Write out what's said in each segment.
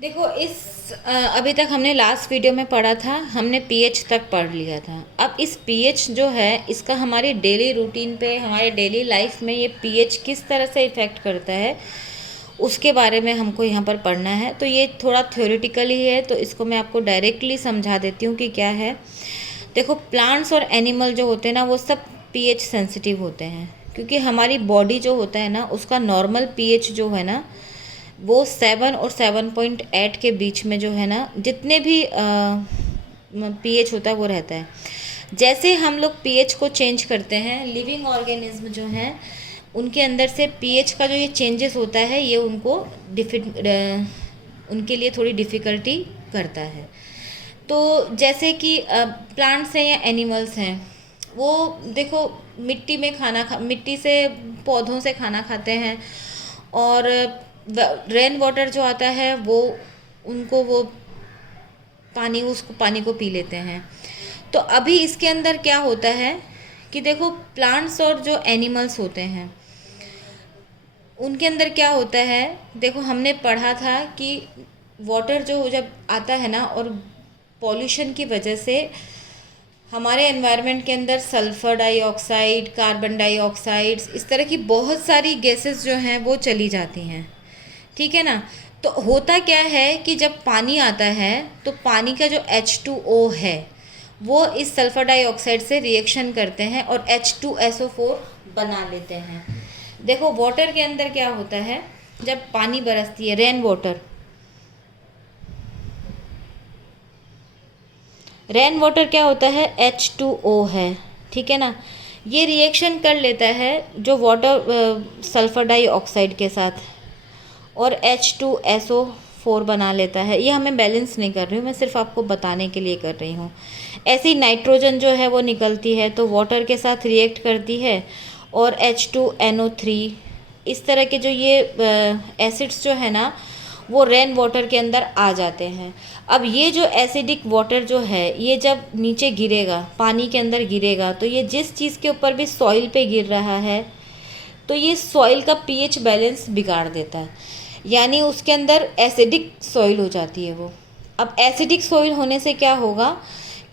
देखो अभी तक हमने लास्ट वीडियो में पढ़ा था, हमने पीएच तक पढ़ लिया था। अब इस पीएच जो है इसका हमारी डेली रूटीन पे, हमारे डेली लाइफ में ये पीएच किस तरह से इफ़ेक्ट करता है उसके बारे में हमको यहाँ पर पढ़ना है। तो ये थोड़ा थ्योरेटिकली है, तो इसको मैं आपको डायरेक्टली समझा देती हूँ कि क्या है। देखो, प्लांट्स और एनिमल जो होते हैं ना, वो सब पीएच सेंसिटिव होते हैं, क्योंकि हमारी बॉडी जो होता है ना उसका नॉर्मल पीएच जो है ना वो 7 और 7.8 के बीच में जो है ना, जितने भी पीएच होता है वो रहता है। जैसे हम लोग पीएच को चेंज करते हैं, लिविंग ऑर्गेनिज्म जो हैं उनके अंदर से पीएच का जो ये चेंजेस होता है ये उनके लिए थोड़ी डिफ़िकल्टी करता है। तो जैसे कि प्लांट्स हैं या एनिमल्स हैं, वो देखो मिट्टी से, पौधों से खाना खाते हैं, और रेन वाटर जो आता है वो उनको वो पानी को पी लेते हैं। तो अभी इसके अंदर क्या होता है कि देखो, प्लांट्स और जो एनिमल्स होते हैं उनके अंदर क्या होता है, देखो हमने पढ़ा था कि वाटर जो जब आता है ना, और पॉल्यूशन की वजह से हमारे एनवायरनमेंट के अंदर सल्फ़र डाइऑक्साइड, कार्बन डाइऑक्साइड्स, इस तरह की बहुत सारी गैसेस जो हैं वो चली जाती हैं, ठीक है ना। तो होता क्या है कि जब पानी आता है तो पानी का जो H2O है वो इस सल्फ़र डाइऑक्साइड से रिएक्शन करते हैं और H2SO4 बना लेते हैं। देखो, वाटर के अंदर क्या होता है, जब पानी बरसती है, रेन वाटर क्या होता है, H2O है, ठीक है ना। ये रिएक्शन कर लेता है जो वाटर सल्फ़र डाइऑक्साइड के साथ, और H2SO4 बना लेता है। ये हमें बैलेंस नहीं कर रही हूँ, मैं सिर्फ आपको बताने के लिए कर रही हूँ। ऐसी नाइट्रोजन जो है वो निकलती है तो वाटर के साथ रिएक्ट करती है, और H2NO3, इस तरह के जो ये एसिड्स जो है ना वो रेन वाटर के अंदर आ जाते हैं। अब ये जो एसिडिक वाटर जो है ये जब नीचे गिरेगा, पानी के अंदर गिरेगा, तो ये जिस चीज़ के ऊपर भी सॉइल पे गिर रहा है तो ये सॉइल का पीएच बैलेंस बिगाड़ देता है, यानी उसके अंदर एसिडिक सॉइल हो जाती है वो। अब एसिडिक सॉइल होने से क्या होगा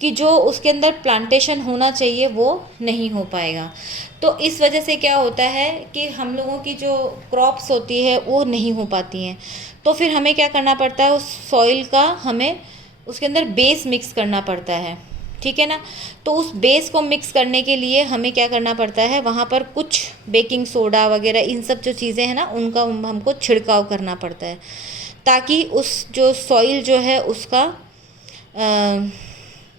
कि जो उसके अंदर प्लांटेशन होना चाहिए वो नहीं हो पाएगा। तो इस वजह से क्या होता है कि हम लोगों की जो क्रॉप्स होती है वो नहीं हो पाती हैं। तो फिर हमें क्या करना पड़ता है, उस सॉइल का हमें उसके अंदर बेस मिक्स करना पड़ता है, ठीक है ना। तो उस बेस को मिक्स करने के लिए हमें क्या करना पड़ता है, वहाँ पर कुछ बेकिंग सोडा वगैरह, इन सब जो चीज़ें हैं ना उनका हमको छिड़काव करना पड़ता है, ताकि उस जो सॉइल जो है उसका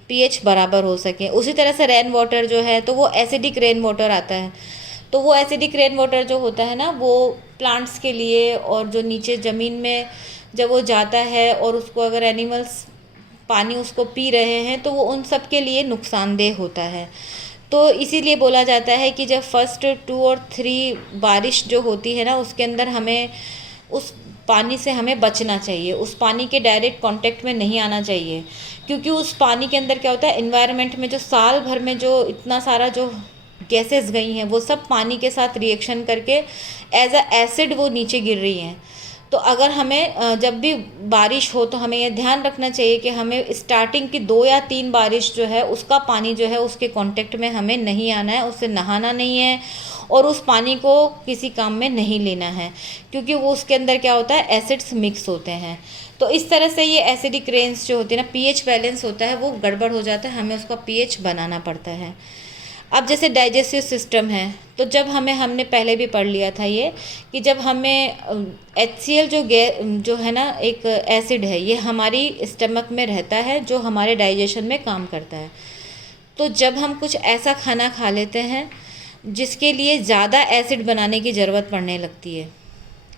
पीएच बराबर हो सके। उसी तरह से रेन वाटर जो है तो वो एसिडिक रेन वाटर आता है, तो वो एसिडिक रेन वाटर जो होता है ना वो प्लांट्स के लिए, और जो नीचे ज़मीन में जब वो जाता है और उसको अगर एनिमल्स पानी उसको पी रहे हैं तो वो उन सब के लिए नुकसानदेह होता है। तो इसीलिए बोला जाता है कि जब फर्स्ट 2 और 3 बारिश जो होती है ना उसके अंदर हमें उस पानी से हमें बचना चाहिए, उस पानी के डायरेक्ट कांटेक्ट में नहीं आना चाहिए, क्योंकि उस पानी के अंदर क्या होता है, एनवायरनमेंट में जो साल भर में जो इतना सारा जो गैसेस गई हैं वो सब पानी के साथ रिएक्शन करके एज अ एसिड वो नीचे गिर रही हैं। तो अगर हमें जब भी बारिश हो तो हमें यह ध्यान रखना चाहिए कि हमें स्टार्टिंग की 2 या 3 बारिश जो है उसका पानी जो है उसके कांटेक्ट में हमें नहीं आना है, उससे नहाना नहीं है, और उस पानी को किसी काम में नहीं लेना है, क्योंकि वो उसके अंदर क्या होता है, एसिड्स मिक्स होते हैं। तो इस तरह से ये एसिडिक रेंज जो होती है ना, पीएच बैलेंस होता है वो गड़बड़ हो जाता है, हमें उसका पीएच बनाना पड़ता है। अब जैसे डाइजेस्टिव सिस्टम है, तो जब हमने पहले भी पढ़ लिया था ये, कि जब हमें HCl जो है ना एक एसिड है, ये हमारी स्टमक में रहता है जो हमारे डाइजेशन में काम करता है। तो जब हम कुछ ऐसा खाना खा लेते हैं जिसके लिए ज़्यादा एसिड बनाने की ज़रूरत पड़ने लगती है,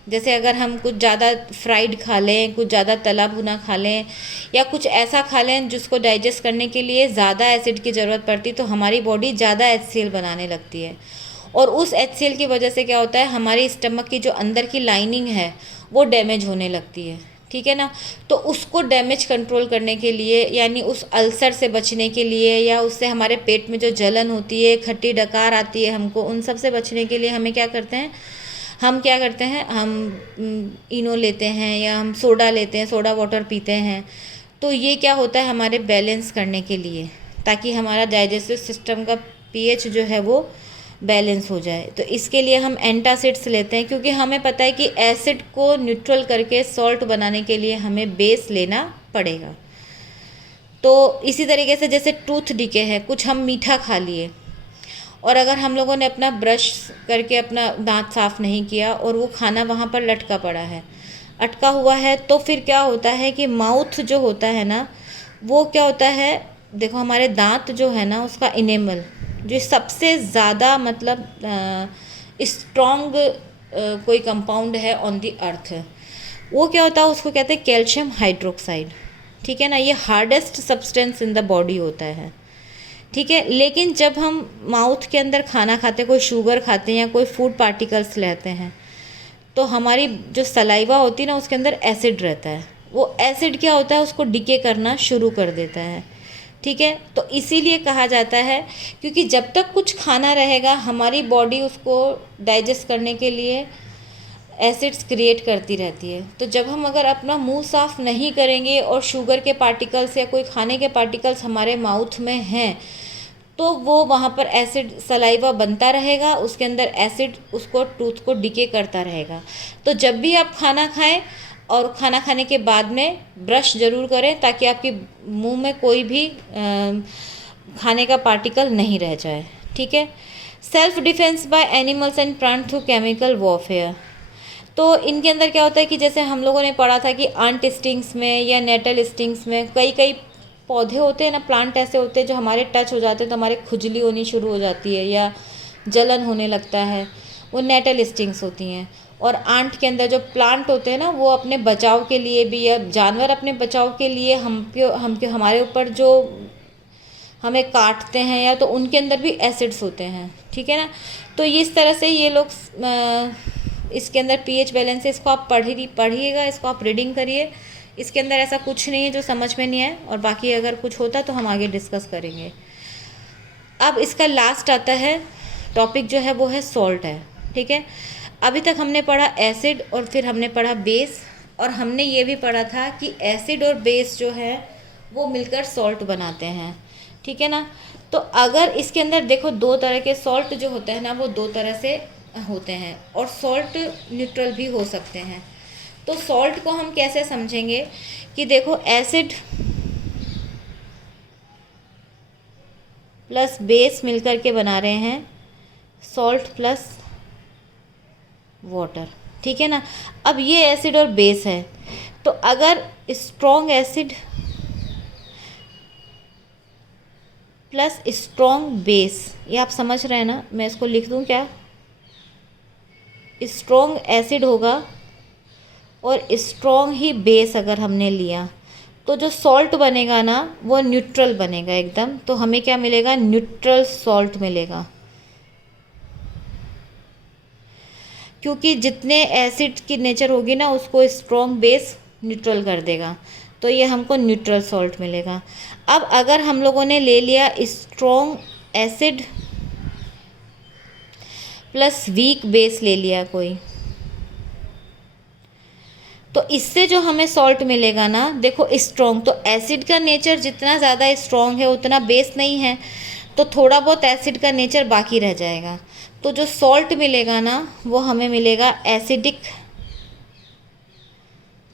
जैसे अगर हम कुछ ज़्यादा फ्राइड खा लें, कुछ ज़्यादा तला भुना खा लें, या कुछ ऐसा खा लें जिसको डाइजेस्ट करने के लिए ज़्यादा एसिड की ज़रूरत पड़ती, तो हमारी बॉडी ज़्यादा HCl बनाने लगती है, और उस HCl की वजह से क्या होता है, हमारी स्टमक की जो अंदर की लाइनिंग है वो डैमेज होने लगती है, ठीक है ना। तो उसको डैमेज कंट्रोल करने के लिए, यानी उस अल्सर से बचने के लिए, या उससे हमारे पेट में जो जलन होती है, खट्टी डकार आती है हमको, उन सब से बचने के लिए हमें क्या करते हैं, हम क्या करते हैं, हम इनो लेते हैं या हम सोडा लेते हैं, सोडा वाटर पीते हैं। तो ये क्या होता है हमारे बैलेंस करने के लिए, ताकि हमारा डाइजेस्टिव सिस्टम का पीएच जो है वो बैलेंस हो जाए। तो इसके लिए हम एंटासिड्स लेते हैं, क्योंकि हमें पता है कि एसिड को न्यूट्रल करके सॉल्ट बनाने के लिए हमें बेस लेना पड़ेगा। तो इसी तरीके से जैसे टूथ डिके है, कुछ हम मीठा खा लिए और अगर हम लोगों ने अपना ब्रश करके अपना दांत साफ़ नहीं किया और वो खाना वहाँ पर लटका पड़ा है, अटका हुआ है, तो फिर क्या होता है कि माउथ जो होता है ना, वो क्या होता है, देखो हमारे दांत जो है ना, उसका इनेमल जो सबसे ज़्यादा मतलब स्ट्रॉन्ग कोई कंपाउंड है ऑन दी अर्थ, वो क्या होता है, उसको कहते हैं कैल्शियम हाइड्रोक्साइड। ठीक है ना, ये hardest substance in the body होता है। ठीक है, लेकिन जब हम माउथ के अंदर खाना खाते हैं, कोई शुगर खाते हैं या कोई फूड पार्टिकल्स लेते हैं, तो हमारी जो सलाइवा होती है ना, उसके अंदर एसिड रहता है। वो एसिड क्या होता है, उसको डिके करना शुरू कर देता है। ठीक है, तो इसीलिए कहा जाता है, क्योंकि जब तक कुछ खाना रहेगा हमारी बॉडी उसको डाइजेस्ट करने के लिए एसिड्स क्रिएट करती रहती है। तो जब हम अगर अपना मुंह साफ़ नहीं करेंगे और शुगर के पार्टिकल्स या कोई खाने के पार्टिकल्स हमारे माउथ में हैं, तो वो वहाँ पर एसिड सलाइवा बनता रहेगा, उसके अंदर एसिड उसको टूथ को डिके करता रहेगा। तो जब भी आप खाना खाएं और खाना खाने के बाद में ब्रश ज़रूर करें, ताकि आपके मुंह में कोई भी खाने का पार्टिकल नहीं रह जाए। ठीक है, self defence by animals and plant through chemical warfare. तो इनके अंदर क्या होता है कि जैसे हम लोगों ने पढ़ा था कि आंट स्टिंग्स में या नेटल स्टिंग्स में कई पौधे होते हैं ना, प्लांट ऐसे होते हैं जो हमारे टच हो जाते हैं तो हमारे खुजली होनी शुरू हो जाती है या जलन होने लगता है, वो नेटल स्टिंग्स होती हैं। और आंट के अंदर जो प्लांट होते हैं ना, वो अपने बचाव के लिए भी या जानवर अपने बचाव के लिए हमारे ऊपर जो हमें काटते हैं या, तो उनके अंदर भी एसिड्स होते हैं। ठीक है ना, तो इस तरह से ये लोग इसके अंदर पीएच बैलेंस है, इसको आप पढ़िएगा, इसको आप रीडिंग करिए। इसके अंदर ऐसा कुछ नहीं है जो समझ में नहीं आए, और बाकी अगर कुछ होता तो हम आगे डिस्कस करेंगे। अब इसका लास्ट आता है टॉपिक जो है वो है सॉल्ट है। ठीक है, अभी तक हमने पढ़ा एसिड और फिर हमने पढ़ा बेस, और हमने ये भी पढ़ा था कि एसिड और बेस जो है वो मिलकर सॉल्ट बनाते हैं। ठीक है ना, तो अगर इसके अंदर देखो दो तरह के सॉल्ट जो होते हैं ना, वो दो तरह से होते हैं, और सॉल्ट न्यूट्रल भी हो सकते हैं। तो सॉल्ट को हम कैसे समझेंगे कि देखो एसिड प्लस बेस मिलकर के बना रहे हैं सॉल्ट प्लस वाटर। ठीक है ना, अब ये एसिड और बेस है, तो अगर strong acid plus strong base, ये आप समझ रहे हैं ना, मैं इसको लिख दूं क्या, स्ट्रॉन्ग एसिड होगा और स्ट्रॉन्ग ही बेस अगर हमने लिया, तो जो सॉल्ट बनेगा ना वो न्यूट्रल बनेगा एकदम। तो हमें क्या मिलेगा, न्यूट्रल सॉल्ट मिलेगा, क्योंकि जितने एसिड की नेचर होगी ना उसको स्ट्रॉन्ग बेस न्यूट्रल कर देगा, तो ये हमको न्यूट्रल सॉल्ट मिलेगा। अब अगर हम लोगों ने ले लिया strong acid plus weak base ले लिया कोई, तो इससे जो हमें सॉल्ट मिलेगा ना, देखो स्ट्रॉन्ग, तो एसिड का नेचर जितना ज़्यादा स्ट्रॉन्ग है उतना बेस नहीं है, तो थोड़ा बहुत एसिड का नेचर बाकी रह जाएगा। तो जो सॉल्ट मिलेगा ना वो हमें मिलेगा एसिडिक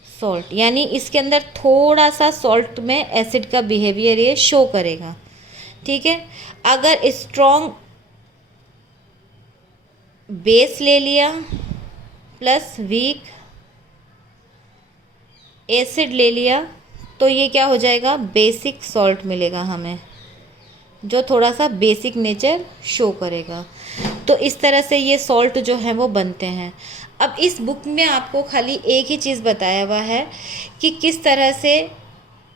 सॉल्ट, यानी इसके अंदर थोड़ा सा सॉल्ट में एसिड का बिहेवियर ये शो करेगा। ठीक है, अगर स्ट्रॉन्ग बेस ले लिया प्लस वीक एसिड ले लिया, तो ये क्या हो जाएगा, बेसिक सॉल्ट मिलेगा हमें, जो थोड़ा सा बेसिक नेचर शो करेगा। तो इस तरह से ये सॉल्ट जो है वो बनते हैं। अब इस बुक में आपको खाली एक ही चीज़ बताया हुआ है कि किस तरह से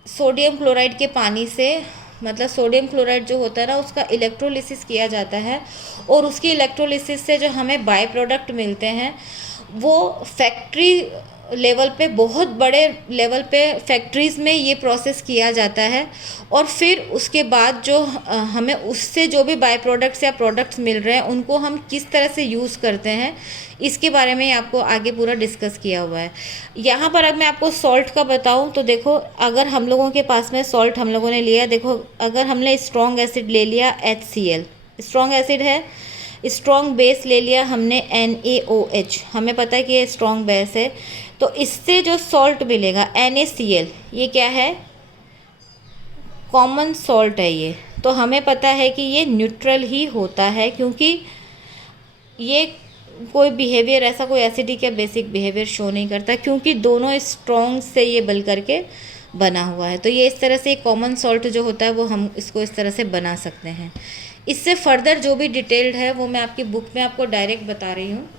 सोडियम क्लोराइड के पानी से, मतलब सोडियम क्लोराइड जो होता है ना उसका इलेक्ट्रोलिसिस किया जाता है, और उसकी इलेक्ट्रोलिसिस से जो हमें बाय प्रोडक्ट मिलते हैं वो फैक्ट्री लेवल पे, बहुत बड़े लेवल पे फैक्ट्रीज़ में ये प्रोसेस किया जाता है। और फिर उसके बाद जो हमें उससे जो भी बाय प्रोडक्ट्स या प्रोडक्ट्स मिल रहे हैं उनको हम किस तरह से यूज़ करते हैं, इसके बारे में आपको आगे पूरा डिस्कस किया हुआ है। यहाँ पर अगर मैं आपको सॉल्ट का बताऊँ तो देखो, अगर हम लोगों के पास में सॉल्ट हम लोगों ने लिया, देखो अगर हमने स्ट्रॉन्ग एसिड ले लिया HCl, स्ट्रॉन्ग एसिड है, स्ट्रॉन्ग बेस ले लिया हमने NaOH, हमें पता है कि ये स्ट्रॉन्ग बेस है, तो इससे जो सॉल्ट मिलेगा NaCl, ये क्या है, कॉमन सॉल्ट है ये। तो हमें पता है कि ये न्यूट्रल ही होता है, क्योंकि ये कोई बिहेवियर, ऐसा कोई एसिडिक या बेसिक बिहेवियर शो नहीं करता, क्योंकि दोनों स्ट्रॉन्ग से ये बल करके बना हुआ है। तो ये इस तरह से कॉमन सॉल्ट जो होता है वो हम इसको इस तरह से बना सकते हैं। इससे फर्दर जो भी डिटेल्ड है वो मैं आपकी बुक में आपको डायरेक्ट बता रही हूँ।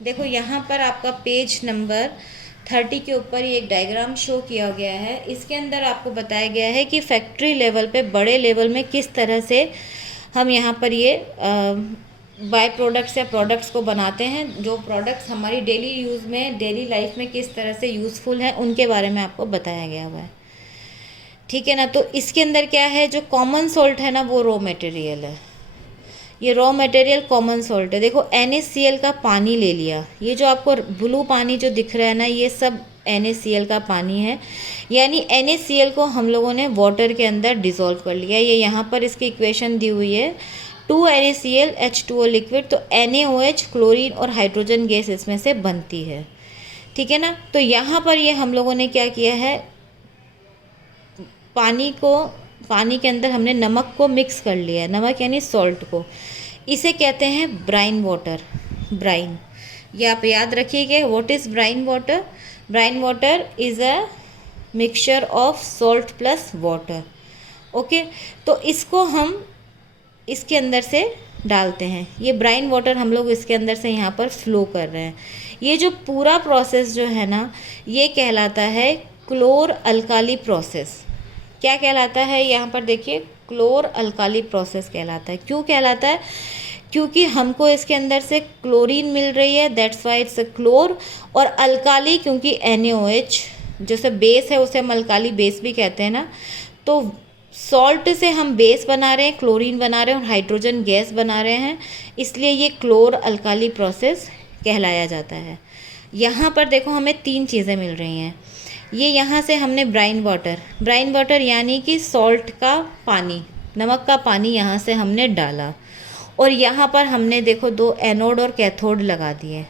देखो यहाँ पर आपका पेज नंबर 30 के ऊपर ये एक डायग्राम शो किया गया है। इसके अंदर आपको बताया गया है कि फैक्ट्री लेवल पे, बड़े लेवल में किस तरह से हम यहाँ पर ये बाय प्रोडक्ट्स या प्रोडक्ट्स को बनाते हैं। जो प्रोडक्ट्स हमारी डेली यूज़ में, डेली लाइफ में किस तरह से यूज़फुल हैं, उनके बारे में आपको बताया गया हुआ है, ठीक है ना। तो इसके अंदर क्या है, जो कॉमन सॉल्ट है ना, वो रॉ मटेरियल है, ये रॉ मटेरियल कॉमन सॉल्ट है। देखो NaCl का पानी ले लिया, ये जो आपको ब्लू पानी जो दिख रहा है ना, ये सब NaCl का पानी है, यानी NaCl को हम लोगों ने वाटर के अंदर डिज़ोल्व कर लिया। ये यहाँ पर इसकी इक्वेशन दी हुई है, 2NaCl H2O लिक्विड, तो NaOH क्लोरीन और हाइड्रोजन गैस इसमें से बनती है, ठीक है ना। तो यहाँ पर ये हम लोगों ने क्या किया है, पानी के अंदर हमने नमक को मिक्स कर लिया है, नमक यानी सॉल्ट को, इसे कहते हैं ब्राइन वाटर। ब्राइन, ये आप याद रखिएगा, what is brine water. Brine water is a mixture of salt plus water, okay. तो इसको हम इसके अंदर से डालते हैं, ये ब्राइन वाटर हम लोग इसके अंदर से यहाँ पर फ्लो कर रहे हैं। ये जो पूरा प्रोसेस जो है ना, ये कहलाता है क्लोर अल्काली प्रोसेस। क्या कहलाता है, यहाँ पर देखिए, क्लोर अल्काली प्रोसेस कहलाता है। क्यों कहलाता है, क्योंकि हमको इसके अंदर से क्लोरीन मिल रही है, दैट्स वाई इट्स अ क्लोर। और अल्काली क्योंकि NaOH जैसे बेस है, उसे हम अल्काली बेस भी कहते हैं ना। तो सॉल्ट से हम बेस बना रहे हैं, क्लोरीन बना रहे हैं और हाइड्रोजन गैस बना रहे हैं, इसलिए ये क्लोर अल्काली प्रोसेस कहलाया जाता है। यहाँ पर देखो हमें 3 चीज़ें मिल रही हैं। ये यहाँ से हमने ब्राइन वाटर यानी कि सॉल्ट का पानी, नमक का पानी यहाँ से हमने डाला, और यहाँ पर हमने देखो 2 एनोड और कैथोड लगा दिए,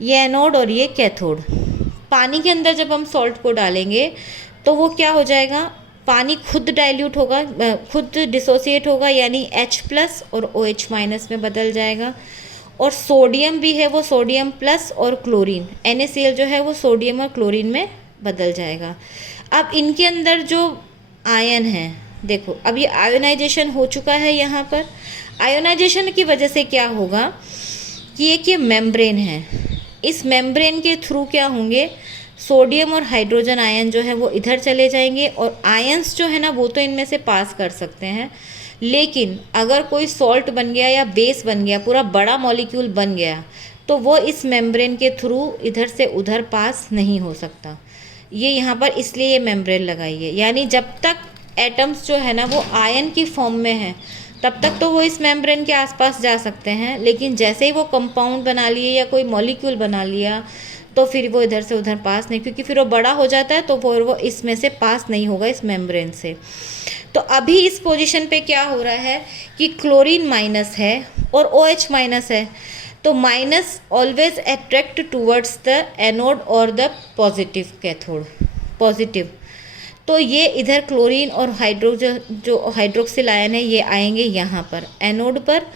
ये एनोड और ये कैथोड। पानी के अंदर जब हम सॉल्ट को डालेंगे तो वो क्या हो जाएगा, पानी खुद डाइल्यूट होगा, खुद डिसोसिएट होगा, यानी H+ और OH- में बदल जाएगा। और सोडियम भी है, वो सोडियम प्लस और क्लोरीन, NaCl जो है वो सोडियम और क्लोरीन में बदल जाएगा। अब इनके अंदर जो आयन है, देखो अब ये आयोनाइजेशन हो चुका है। यहाँ पर आयोनाइजेशन की वजह से क्या होगा कि ये मेम्ब्रेन है, इस मेम्ब्रेन के थ्रू क्या होंगे, सोडियम और हाइड्रोजन आयन जो है वो इधर चले जाएंगे, और आयंस जो है ना वो तो इनमें से पास कर सकते हैं, लेकिन अगर कोई सॉल्ट बन गया या बेस बन गया, पूरा बड़ा मॉलिक्यूल बन गया, तो वो इस मेम्ब्रेन के थ्रू इधर से उधर पास नहीं हो सकता। ये यहाँ पर इसलिए ये मेम्ब्रेन लगाई है, यानी जब तक एटम्स जो है ना वो आयन की फॉर्म में है तब तक तो वो इस मेम्ब्रेन के आसपास जा सकते हैं, लेकिन जैसे ही वो कंपाउंड बना लिए या कोई मॉलिक्यूल बना लिया तो फिर वो इधर से उधर पास नहीं, क्योंकि फिर वो बड़ा हो जाता है, तो फिर वो इसमें से पास नहीं होगा, इस मेम्ब्रेन से। तो अभी इस पोजीशन पे क्या हो रहा है कि क्लोरीन माइनस है और OH माइनस है, तो minus always attract towards the anode और द पॉजिटिव कैथोड, पॉजिटिव। तो ये इधर क्लोरीन और हाइड्रोजन जो हाइड्रोक्सिल आयन है ये आएंगे यहाँ पर एनोड पर,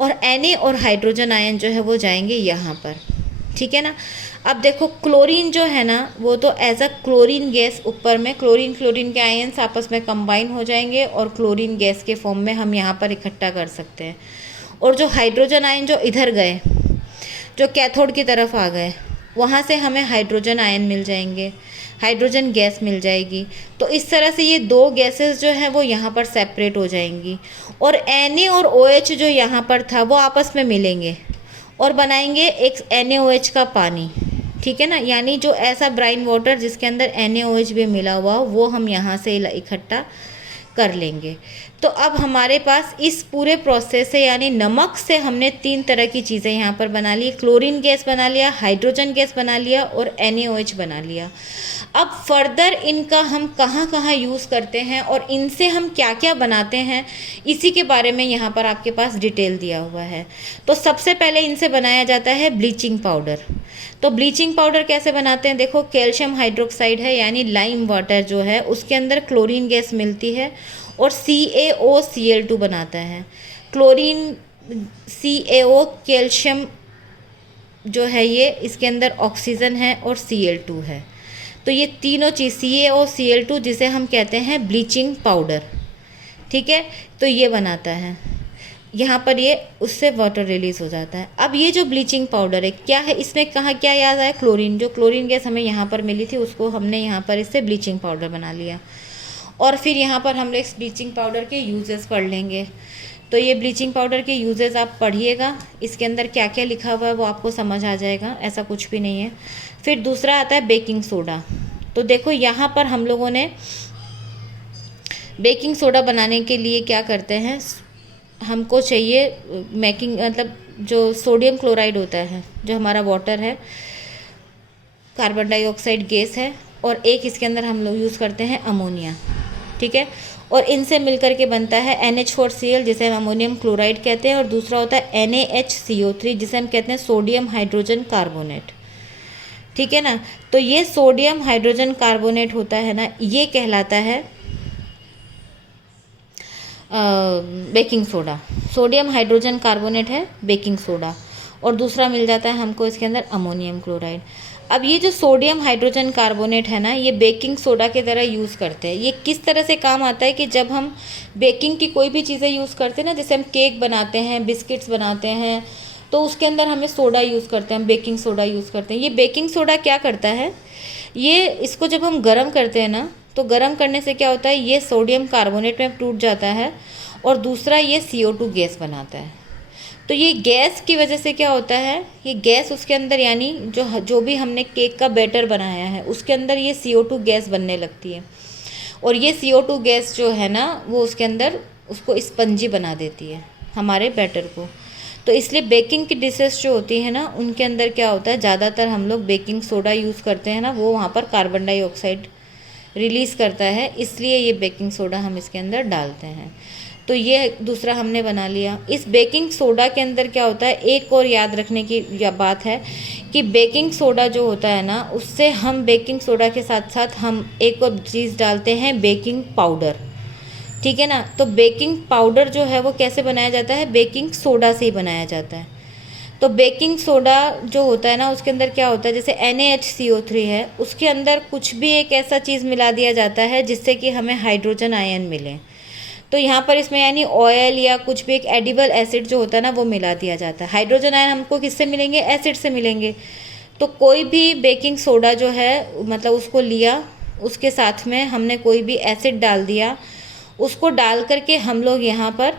और Na और हाइड्रोजन आयन जो है वो जाएंगे यहाँ पर, ठीक है ना। अब देखो क्लोरीन जो है ना वो तो एज अ क्लोरीन गैस ऊपर में, क्लोरीन के आयन्स आपस में कंबाइन हो जाएंगे और क्लोरीन गैस के फॉर्म में हम यहाँ पर इकट्ठा कर सकते हैं। और जो हाइड्रोजन आयन जो इधर गए, जो कैथोड की तरफ आ गए, वहाँ से हमें हाइड्रोजन आयन मिल जाएंगे, हाइड्रोजन गैस मिल जाएगी। तो इस तरह से ये 2 गैसेस जो हैं वो यहाँ पर सेपरेट हो जाएंगी, और Na और OH जो यहाँ पर था वो आपस में मिलेंगे, और बनाएंगे एक NaOH का पानी, ठीक है ना, यानी जो ऐसा ब्राइन वाटर जिसके अंदर NaOH भी मिला हुआ हो वो हम यहाँ से इकट्ठा कर लेंगे। तो अब हमारे पास इस पूरे प्रोसेस से यानी नमक से हमने 3 तरह की चीज़ें यहाँ पर बना ली, क्लोरीन गैस बना लिया, हाइड्रोजन गैस बना लिया और NaOH बना लिया। अब फर्दर इनका हम कहाँ कहाँ यूज़ करते हैं और इनसे हम क्या क्या बनाते हैं, इसी के बारे में यहाँ पर आपके पास डिटेल दिया हुआ है। तो सबसे पहले इनसे बनाया जाता है ब्लीचिंग पाउडर। तो ब्लीचिंग पाउडर कैसे बनाते हैं, देखो कैल्शियम हाइड्रोक्साइड है यानी लाइम वाटर जो है उसके अंदर क्लोरीन गैस मिलती है और CaOCl2 बनाता है। क्लोरीन CaO कैल्शियम जो है ये इसके अंदर ऑक्सीजन है और Cl2 है। तो ये तीनों चीज़ CaOCl2 जिसे हम कहते हैं ब्लीचिंग पाउडर, ठीक है, तो ये बनाता है। यहाँ पर ये उससे वाटर रिलीज़ हो जाता है। अब ये जो ब्लीचिंग पाउडर है क्या है, इसमें कहाँ क्या याद आया, क्लोरीन, जो क्लोरीन गैस हमें यहाँ पर मिली थी उसको हमने यहाँ पर इससे ब्लीचिंग पाउडर बना लिया। और फिर यहाँ पर हम लोग इस ब्लीचिंग पाउडर के यूजेस पढ़ लेंगे। तो ये ब्लीचिंग पाउडर के यूजेस आप पढ़िएगा, इसके अंदर क्या क्या लिखा हुआ है वो आपको समझ आ जाएगा, ऐसा कुछ भी नहीं है। फिर दूसरा आता है बेकिंग सोडा। तो देखो यहाँ पर हम लोगों ने बेकिंग सोडा बनाने के लिए क्या करते हैं, हमको चाहिए मेकिंग मतलब जो सोडियम क्लोराइड होता है, जो हमारा वाटर है, कार्बन डाइऑक्साइड गैस है, और एक इसके अंदर हम लोग यूज़ करते हैं अमोनिया, ठीक है, और इनसे मिलकर के बनता है NH4Cl जिसे हम अमोनियम क्लोराइड कहते हैं, और दूसरा होता है NaHCO3 जिसे हम कहते हैं सोडियम हाइड्रोजन कार्बोनेट, ठीक है ना। तो ये सोडियम हाइड्रोजन कार्बोनेट होता है ना, ये कहलाता है baking soda. Sodium hydrogen carbonate है बेकिंग सोडा, और दूसरा मिल जाता है हमको इसके अंदर अमोनियम क्लोराइड। अब ये जो सोडियम हाइड्रोजन कार्बोनेट है ना, ये बेकिंग सोडा की तरह यूज़ करते हैं। ये किस तरह से काम आता है कि जब हम बेकिंग की कोई भी चीज़ें यूज़ करते हैं ना, जैसे हम केक बनाते हैं, बिस्किट्स बनाते हैं, तो उसके अंदर हमें सोडा यूज़ करते हैं, हम बेकिंग सोडा यूज़ करते हैं। ये बेकिंग सोडा क्या करता है, ये इसको जब हम गर्म करते हैं ना, तो गर्म करने से क्या होता है, ये सोडियम कार्बोनेट में टूट जाता है, और दूसरा ये CO2 गैस बनाता है। तो ये गैस की वजह से क्या होता है, ये गैस उसके अंदर यानी जो भी हमने केक का बैटर बनाया है उसके अंदर ये CO2 गैस बनने लगती है, और ये CO2 गैस जो है ना वो उसके अंदर उसको स्पंजी बना देती है हमारे बैटर को। तो इसलिए बेकिंग की डिशेस जो होती है ना उनके अंदर क्या होता है, ज़्यादातर हम लोग बेकिंग सोडा यूज़ करते हैं ना, वो वहाँ पर कार्बन डाइऑक्साइड रिलीज़ करता है, इसलिए ये बेकिंग सोडा हम इसके अंदर डालते हैं। तो ये दूसरा हमने बना लिया। इस बेकिंग सोडा के अंदर क्या होता है, एक और याद रखने की बात है कि बेकिंग सोडा जो होता है ना, उससे हम बेकिंग सोडा के साथ साथ हम एक और चीज़ डालते हैं, बेकिंग पाउडर, ठीक है ना। तो बेकिंग पाउडर जो है वो कैसे बनाया जाता है, बेकिंग सोडा से ही बनाया जाता है। तो बेकिंग सोडा जो होता है ना उसके अंदर क्या होता है, जैसे NaHCO3 है, उसके अंदर कुछ भी एक ऐसा चीज़ मिला दिया जाता है जिससे कि हमें हाइड्रोजन आयन मिले। तो यहाँ पर इसमें यानी ऑयल या कुछ भी एक एडिबल एसिड जो होता है ना वो मिला दिया जाता है। हाइड्रोजन आयन हमको किससे मिलेंगे, एसिड से मिलेंगे। तो कोई भी बेकिंग सोडा जो है मतलब उसको लिया, उसके साथ में हमने कोई भी एसिड डाल दिया, उसको डाल करके हम लोग यहाँ पर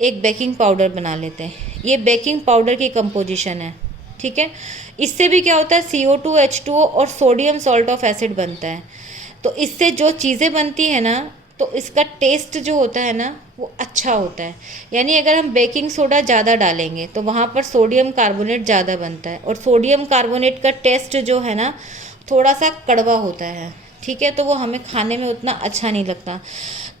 एक बेकिंग पाउडर बना लेते हैं। ये बेकिंग पाउडर की कंपोजिशन है, ठीक है। इससे भी क्या होता है, CO2 H2O और सोडियम सॉल्ट ऑफ एसिड बनता है। तो इससे जो चीज़ें बनती है ना, तो इसका टेस्ट जो होता है ना वो अच्छा होता है। यानी अगर हम बेकिंग सोडा ज़्यादा डालेंगे तो वहाँ पर सोडियम कार्बोनेट ज़्यादा बनता है, और सोडियम कार्बोनेट का टेस्ट जो है ना थोड़ा सा कड़वा होता है, ठीक है, तो वो हमें खाने में उतना अच्छा नहीं लगता।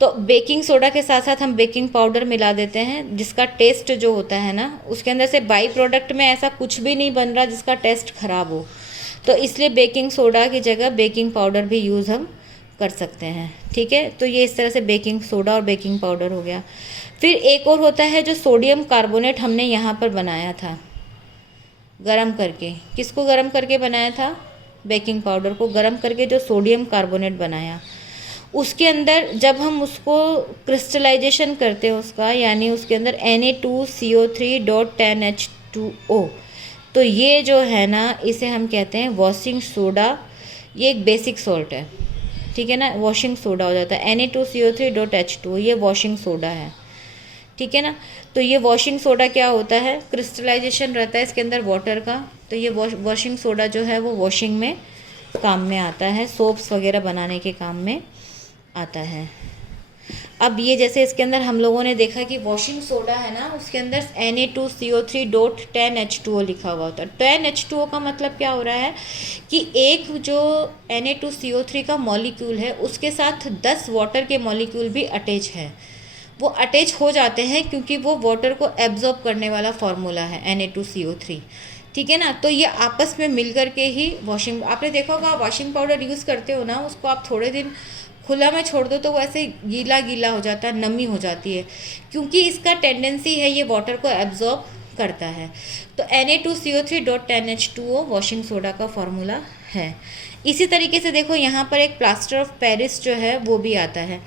तो बेकिंग सोडा के साथ साथ हम बेकिंग पाउडर मिला देते हैं, जिसका टेस्ट जो होता है ना उसके अंदर से बाई प्रोडक्ट में ऐसा कुछ भी नहीं बन रहा जिसका टेस्ट ख़राब हो। तो इसलिए बेकिंग सोडा की जगह बेकिंग पाउडर भी यूज़ हम कर सकते हैं, ठीक है। तो ये इस तरह से बेकिंग सोडा और बेकिंग पाउडर हो गया। फिर एक और होता है जो सोडियम कार्बोनेट हमने यहाँ पर बनाया था गरम करके। किसको गरम करके बनाया था, बेकिंग पाउडर को गरम करके जो सोडियम कार्बोनेट बनाया, उसके अंदर जब हम उसको क्रिस्टलाइजेशन करते हैं उसका, यानी उसके अंदर Na2CO3.10H2O, तो ये जो है ना इसे हम कहते हैं वॉशिंग सोडा। ये एक बेसिक सॉल्ट है, ठीक है ना, वॉशिंग सोडा हो जाता है। Na2CO3.H2O ये वॉशिंग सोडा है, ठीक ठीक है ना। तो ये वॉशिंग सोडा क्या होता है, क्रिस्टलाइजेशन रहता है इसके अंदर वाटर का, तो ये वॉशिंग सोडा जो है वो वॉशिंग में काम में आता है, सोप्स वगैरह बनाने के काम में आता है। अब ये जैसे इसके अंदर हम लोगों ने देखा कि वॉशिंग सोडा है ना, उसके अंदर Na2CO3.10H2O लिखा हुआ होता है। 10H2O का मतलब क्या हो रहा है कि एक जो Na2CO3 का मॉलिक्यूल है उसके साथ 10 वाटर के मॉलिक्यूल भी अटैच है, वो अटैच हो जाते हैं क्योंकि वो वाटर को एब्जॉर्ब करने वाला फार्मूला है Na2CO3, ठीक है ना। तो ये आपस में मिल करके ही वॉशिंग, आपने देखा होगा वॉशिंग पाउडर यूज़ करते हो ना, उसको आप थोड़े दिन खुला में छोड़ दो तो वो ऐसे गीला गीला हो जाता है, नमी हो जाती है, क्योंकि इसका टेंडेंसी है ये वाटर को एब्जॉर्ब करता है। तो Na2CO3.10H2O वॉशिंग सोडा का फॉर्मूला है। इसी तरीके से देखो यहाँ पर एक प्लास्टर ऑफ पेरिस जो है वो भी आता है।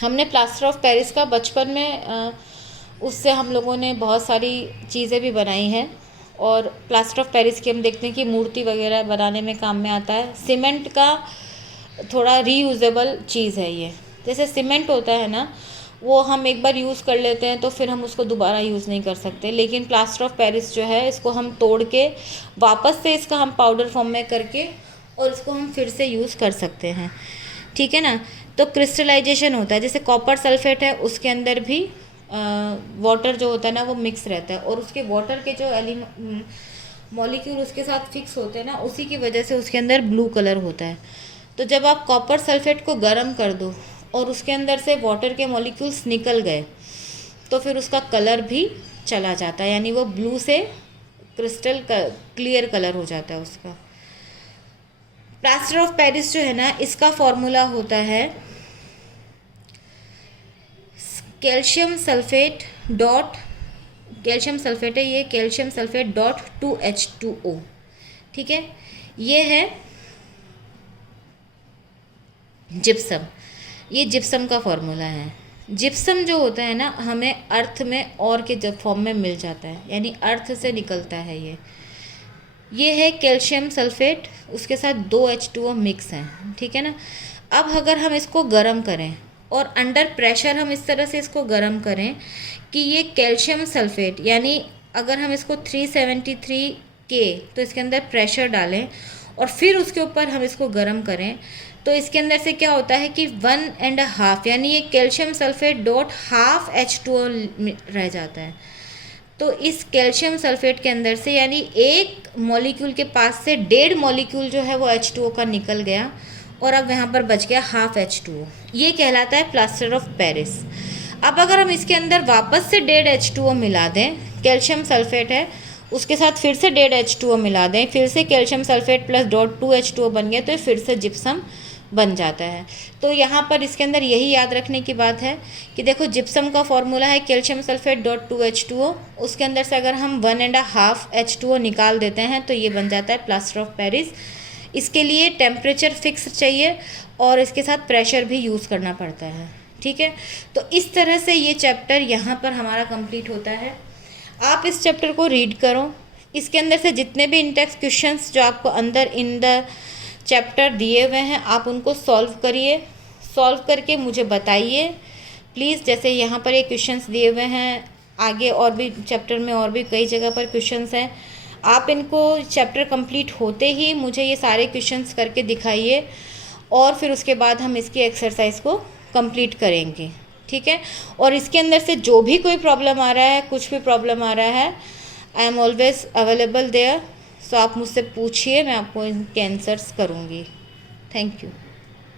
हमने प्लास्टर ऑफ पेरिस का बचपन में उससे हम लोगों ने बहुत सारी चीज़ें भी बनाई हैं, और प्लास्टर ऑफ पेरिस की हम देखते हैं कि मूर्ति वगैरह बनाने में काम में आता है। सीमेंट का थोड़ा रीयूजेबल चीज़ है ये, जैसे सीमेंट होता है ना, वो हम एक बार यूज़ कर लेते हैं तो फिर हम उसको दोबारा यूज़ नहीं कर सकते, लेकिन प्लास्टर ऑफ पेरिस जो है इसको हम तोड़ के वापस से इसका हम पाउडर फॉर्म में करके और इसको हम फिर से यूज़ कर सकते हैं, ठीक है ना। तो क्रिस्टलाइजेशन होता है, जैसे कॉपर सल्फेट है उसके अंदर भी वाटर जो होता है ना वो मिक्स रहता है, और उसके वाटर के जो मॉलिक्यूल उसके साथ फिक्स होते हैं ना, उसी की वजह से उसके अंदर ब्लू कलर होता है। तो जब आप कॉपर सल्फेट को गर्म कर दो और उसके अंदर से वाटर के मॉलिक्यूल्स निकल गए तो फिर उसका कलर भी चला जाता है, यानी वो ब्लू से क्रिस्टल क्लियर कलर हो जाता है उसका। प्लास्टर ऑफ पेरिस जो है ना, इसका फॉर्मूला होता है कैल्शियम सल्फेट है ये, कैल्शियम सल्फेट डॉट 2H2O, ठीक है। ये है जिप्सम, ये जिप्सम का फॉर्मूला है। जिप्सम जो होता है ना, हमें अर्थ में और के जब फॉर्म में मिल जाता है, यानी अर्थ से निकलता है ये है कैल्शियम सल्फेट, उसके साथ 2H2O मिक्स है, ठीक है ना। अब अगर हम इसको गर्म करें और अंडर प्रेशर हम इस तरह से इसको गर्म करें कि ये कैल्शियम सल्फेट, यानी अगर हम इसको 373 K तो इसके अंदर प्रेशर डालें और फिर उसके ऊपर हम इसको गर्म करें, तो इसके अंदर से क्या होता है कि 1.5 यानी ये calcium sulphate dot half H2O रह जाता है। तो इस कैल्शियम सल्फेट के अंदर से, यानी एक मॉलिक्यूल के पास से 1.5 मॉलिक्यूल जो है वो H2O का निकल गया, और अब यहाँ पर बच गया हाफ H2O। ये कहलाता है प्लास्टर ऑफ पेरिस। अब अगर हम इसके अंदर वापस से 1.5 H2O मिला दें, कैल्शियम सल्फेट है उसके साथ फिर से 1.5 H2O मिला दें, फिर से calcium sulphate plus dot 2H2O बन गया, तो फिर से जिप्सम बन जाता है। तो यहाँ पर इसके अंदर यही याद रखने की बात है कि देखो जिप्सम का फॉर्मूला है कैल्शियम सल्फेट डॉट 2H2O, उसके अंदर से अगर हम 1.5 H2O निकाल देते हैं तो ये बन जाता है प्लास्टर ऑफ पेरिस। इसके लिए टेम्परेचर फिक्स चाहिए और इसके साथ प्रेशर भी यूज़ करना पड़ता है, ठीक है। तो इस तरह से ये चैप्टर यहाँ पर हमारा कंप्लीट होता है। आप इस चैप्टर को रीड करो, इसके अंदर से जितने भी इंटेक्स क्वेश्चंस जो आपको अंदर इन द चैप्टर दिए हुए हैं आप उनको सॉल्व करिए, सॉल्व करके मुझे बताइए प्लीज़। जैसे यहाँ पर ये क्वेश्चंस दिए हुए हैं, आगे और भी चैप्टर में और भी कई जगह पर क्वेश्चंस हैं, आप इनको चैप्टर कंप्लीट होते ही मुझे ये सारे क्वेश्चंस करके दिखाइए, और फिर उसके बाद हम इसकी एक्सरसाइज को कंप्लीट करेंगे, ठीक है। और इसके अंदर से जो भी कोई प्रॉब्लम आ रहा है, कुछ भी प्रॉब्लम आ रहा है, I am always available there, so आप मुझसे पूछिए, मैं आपको इनके आंसर्स करूँगी। Thank you.